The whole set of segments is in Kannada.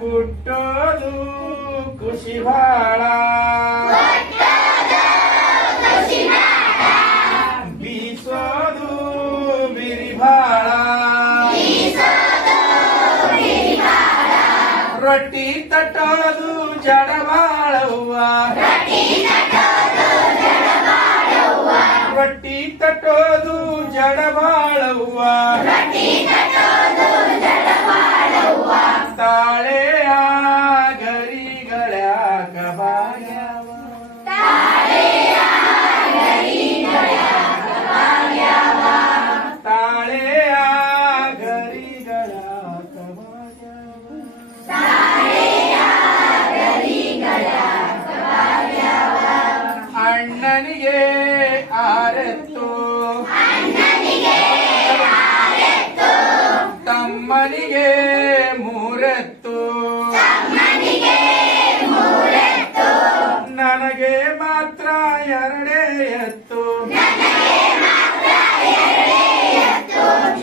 ಕುಟ್ಟೋದು ಖುಷಿ ಬಾಳ ಬೀಸೋದು ಬಿರಿ ಬಾಳ ರೊಟ್ಟಿ ತಟ್ಟೋದು ಜಡಬಾಳವ್ವ ರೊಟ್ಟಿ ತಟ್ಟೋದು ಜಡಬಾಳವ್ವ ತಾಳೆಯ ಗರಿಗಳ್ಯಾಕ ಬಾಗ್ಯಾವ ತಾಳೆಯ ಗರಿಗಳ್ಯಾಕ ಬಾಗ್ಯಾವ ಅಣ್ಣನಿಗೆ ಆರೆತ್ತು ತಮ್ಮನಿಗೆ ಮೂರೆತ್ತು ನನಗೆ ಮಾತ್ರ ಎರಡೇ ಎತ್ತು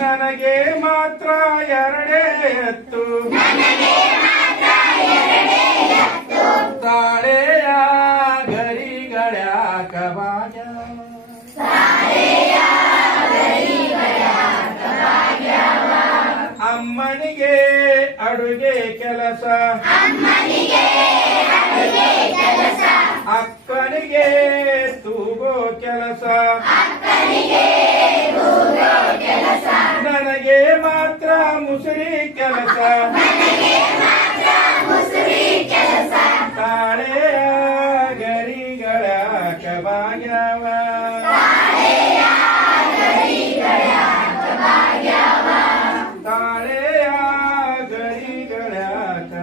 ನನಗೆ ಮಾತ್ರ ಎರಡೇ ಎತ್ತು ತಾಳೆಯ ಗರಿಗಳ್ಯಾಕ ಬಾಗ್ಯಾವ ಅಮ್ಮನಿಗೆ ಅಡುಗೆ ಕೆಲಸ ಅಕ್ಕನಿಗೆ ತೂಗೋ ಕೆಲಸ ನನಗೆ ಮಾತ್ರ ಮುಸುರಿ ಕೆಲಸ ತಾಳೆಯ ಗರಿಗಳ್ಯಾಕ ಬಾಗ್ಯಾವ ತಾಳೆಯ ಗರಿಗಳ್ಯಾಕ